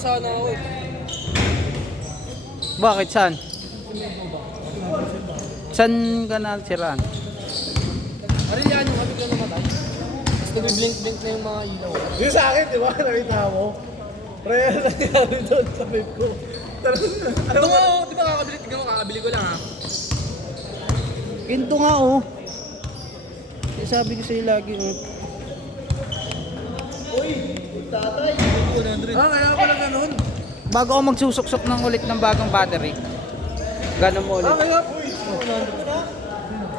sana ako eh. Bakit? Saan? Saan ka nasiraan? Marilyan yung kami ka namatay. Tapos nag-blink-blink na yung mga ilaw. Yung sa akin, di ba? Nakita mo? Pre, nangyari doon sa bed ko. Ito nga, di ba kakabili? Tignan mo, kakabili ko lang ha. Ginto nga oh. Sabi ko sa'yo lagi oh. Kaya pala ganun. Bago ako magsusuksok ng ulit ng bagong battery. Ganun mo ulit. Kaya,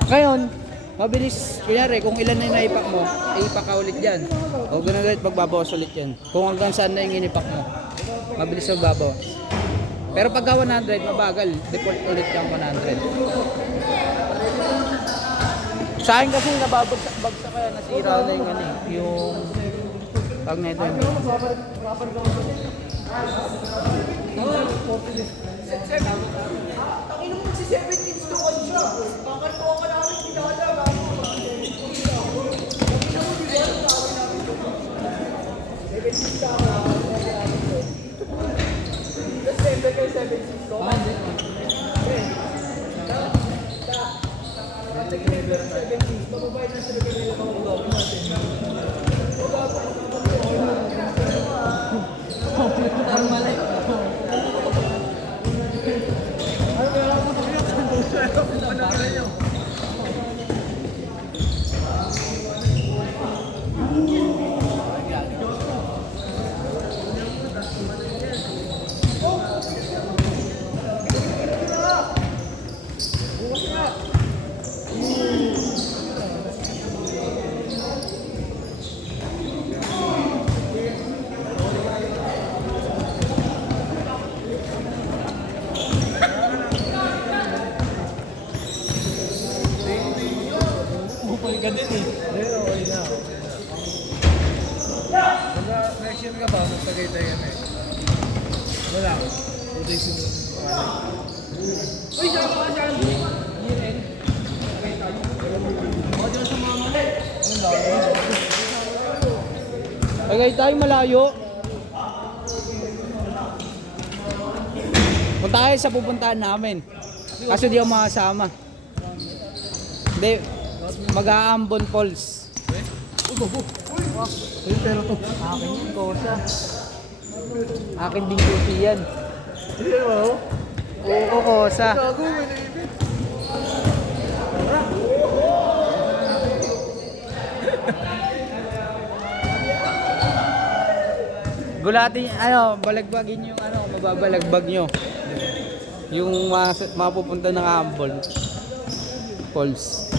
Ngayon, mabilis. Kunyari, kung ilan na yung naipak mo, ipak ka ulit yan. O ganun ulit, magbabawas ulit yan. Kung hanggang saan na yung inipak mo, mabilis magbabawas. Pero pagka 100, mabagal. Default ulit yung 100. Sa akin kasi nababagsak kaya nasira na yung ano eh, yung tag na ito. next year ka ba? Magtagay-tay yan eh. Wala. 2 days in Uy, siya ka siya. Year-end. Okay tayo. O, dyan sa mga mali. Tagay tayo malayo. Punta tayo sa pupuntahan namin. Kasi di ako makasama. Hindi, mag-aambon Falls. pero to. Akin yung kosa. Akin din kosi yan. Hindi mo? Oo, kosa. Gago, may naibig. Gulatin, balagbagin yung mababalagbag nyo. Yung mapupunta ng Ambon Falls.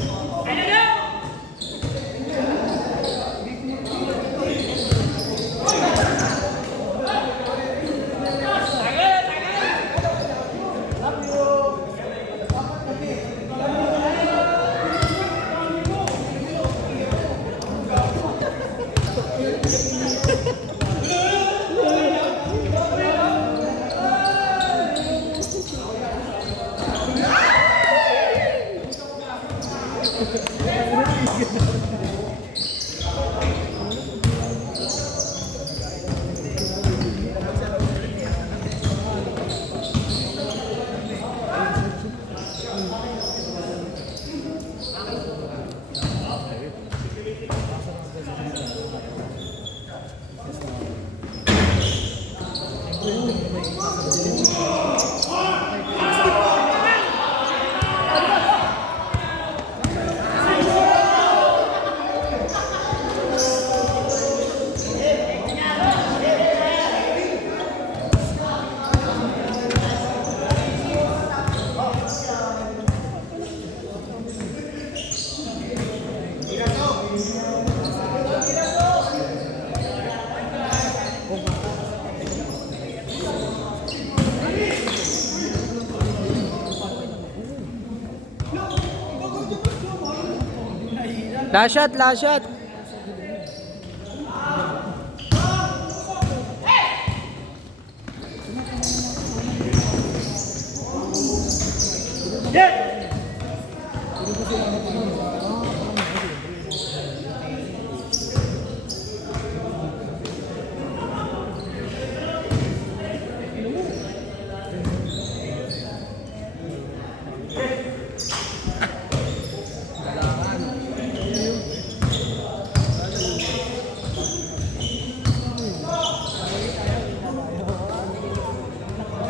Last shot, last shot.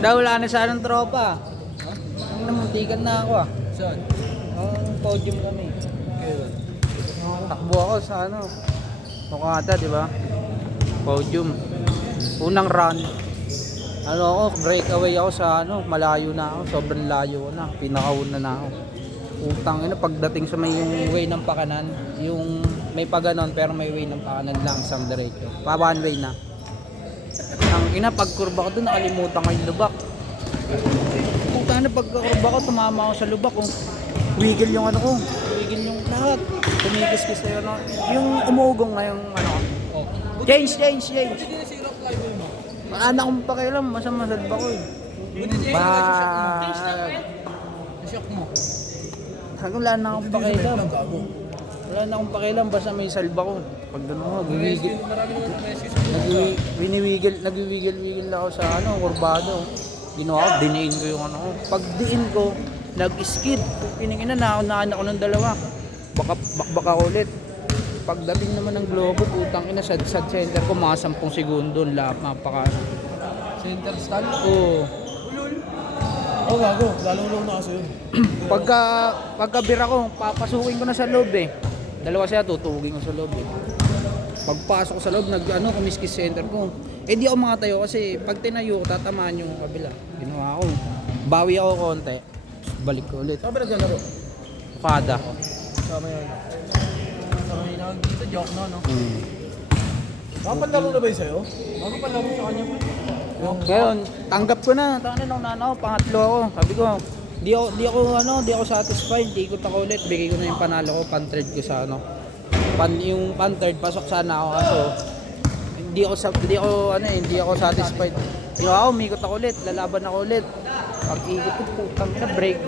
Daw wala na sa anong tropa. Namuntikan na ako ah. Saan? Ang podium kami. Kailan? Takbo ako sa ano. Mukata, di ba? Podium. Unang run. Ano ako, breakaway ako sa ano, malayo na ako, sobrang layo na, pinakauna na ako. Utang ina pagdating sa may yung way ng pakanan, yung may paganon pero may way ng pakanan lang isang diretso. Pa one way na. Ang ina pagkurba ko doon nakalimutan ko yung lubak. Utang na pagkurba ko tumama ako sa lubak ko. Wiggle yung ano ko, wiggle yung lahat. Tumikis-kis na yun, ano, yung umuugong na yung ano. Oh. Change. Hindi na si Rock Live mo. Anak kong pakialam, masama-masad ba ko eh. Shock mo. Wala na akong pakialam. Lang gago. Wala na akong pakialam, basta may salba ko. Pag gano'n ako, Rescue, marami naman rescue. nagwiwigil ako sa ano, kurbado. Ginawa ko, diniin ko yung ano ko. Pag diin ko, nag-skid. Piningin na ako ng dalawa. Bakbak ako ulit. Pagdating naman ng globo, putang ina, sad center ko, mga 10 segundo, mapaka. Center stand? Oo. Oo, gago. Lalong na kasi yun. Pagkabira ko, papasukin ko na sa loob eh. Dalawa siya, tutugin ko sa loob eh. Pagpasok ko sa loob, kumiskis center ko. Eh di ako makatayo kasi pag tinayo ko, tatamaan yung kabila. Ginawa ko. Bawi ako konti. Balik ko ulit. Saan ba naglalaro? Kada. Sama yan. Sama yung nakagita, joke na, no? Hmm. Makapanlaro na ba yun sa'yo? Makapanlaro sa kanya po. Ngayon, tanggap ko na. Tangan nung nanaw, pangatlo ako. Sabi ko, di ako satisfied. Di ko tako ulit. Bigay ko na yung panalo ko, pan-third ko sa ano. Yung pan-third, pasok sana ako kaso hindi ako satisfied. Ginawa ako, umikot ako ulit, lalaban ako ulit. Pag ikot ko, putang na break.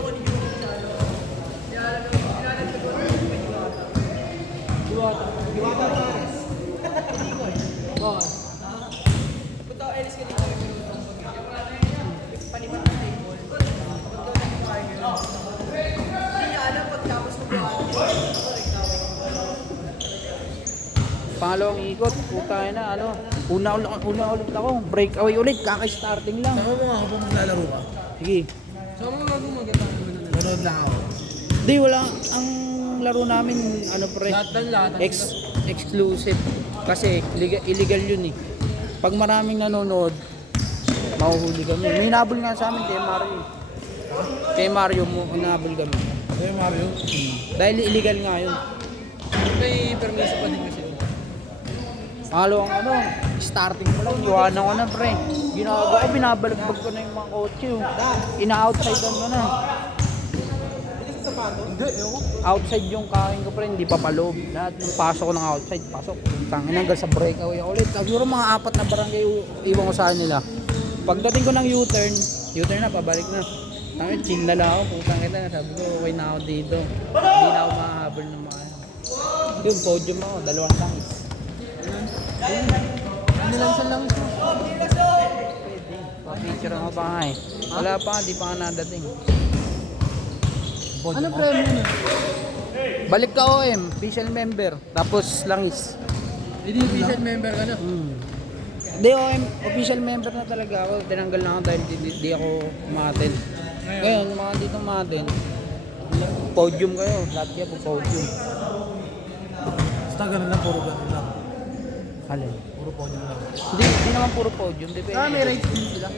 Pangalawang ikot, puta na ano. Una ulit ako, breakaway ulit, kaka-starting lang. Sama mo nga ako maglalaro ka. Sige. Sama mo nga maganda. Manood lang ako. Di wala ang laro namin ano pre. Lahat. Exclusive kasi illegal yun eh. Pag maraming nanonood, mahuhuli kami. May nabol nga sa amin kay Mario. Kay Mario mo nabol kami. Hey Mario. Dahil illegal nga yun. May permiso pa din kasi. Pangalawang ano, starting pa lang, iwanan ko na pre. Ginagawa ko, binabalagbag ko na yung mga kotse. Ina-outside ko na. Outside yung kain ko pre, hindi pa paloob. Lahat yung pasok ko ng outside, pasok. Tangin hanggang sa breakaway ako ulit. Siguro mga 4 na barangay iwan ko sa nila. Pagdating ko ng U-turn na, pabalik na. Tangin, chill na lang ako, putang kita. Sabi ko, okay na ako dito. Hindi na ako makahabol ng mga. Yung podium ako, 2 langis. Nilansan lang ito. Pwede. Pa-picture ako pa nga eh. Wala pa, di pa nga nadating. Ano premium na? Balik ka OM, official member. Tapos langis. Hindi official member ka na. Hindi OM, official member na talaga ako. Tinanggal na ako dahil di ako umattend. Ngayon, mga dito umattend. Podium kayo, lahat kayo po podium. Basta ganun lang, puro ganun lang. Alin? Puro podium lang. Hindi naman puro podium. Depende. May rights din sila.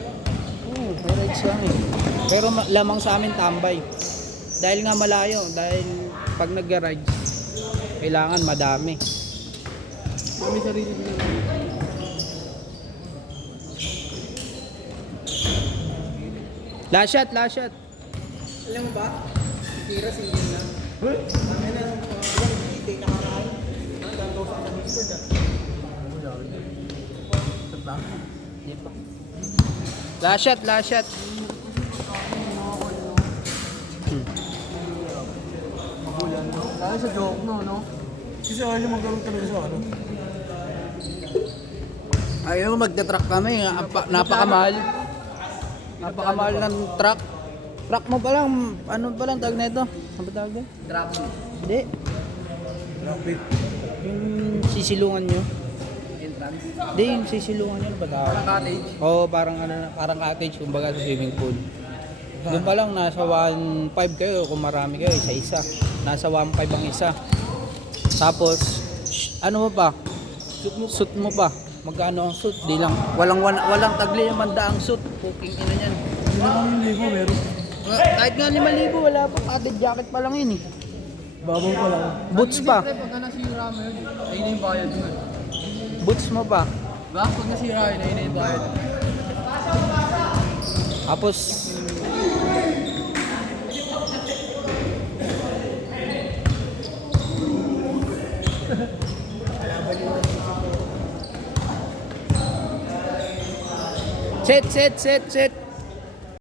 Oo, may rights lang eh. Pero lamang sa amin tambay. Dahil nga malayo, dahil pag nag-rides, kailangan madami. May sarili nila. Last shot. Alam mo ba? Tira single na. Kami na ilang itay nakakain. Hanggang daw sa Discord ah. Di pa. Last shot. Dahil sa joke no? Kasi ayaw niya magkaroon talaga sa ano. Ayaw magte-truck kami, napakamahal. Napakamahal ng truck. Truck mo pa lang, ano pa lang tawag na ito? Ano ba tawag doon? Drop. Hindi. Rapid. Yung sisilungan nyo. entrance. Hindi, yung sisilungan yun ba tawag? Parang cottage. Oo, parang ano, parang cottage, kumbaga sa swimming pool. Doon pa lang, nasa 1.5 kayo, kung marami kayo, isa-isa. Nasa 1.5 ang isa. Tapos, ano mo pa? Suit mo pa. Magkano ang suit? Di lang. Walang tagli yung ang suit. Puking ina niyan. Hindi naman yung libo, meron. Kahit nga 5,000, wala pa. Padded jacket pa lang yun eh. Babaw pa lang. Boots pa. Kasi pagka nasira mo yun, ayun na yung bayad mo. Boots mo pa. Diba? Pag nasira yun, ayun na yung bayad. Tapos, set.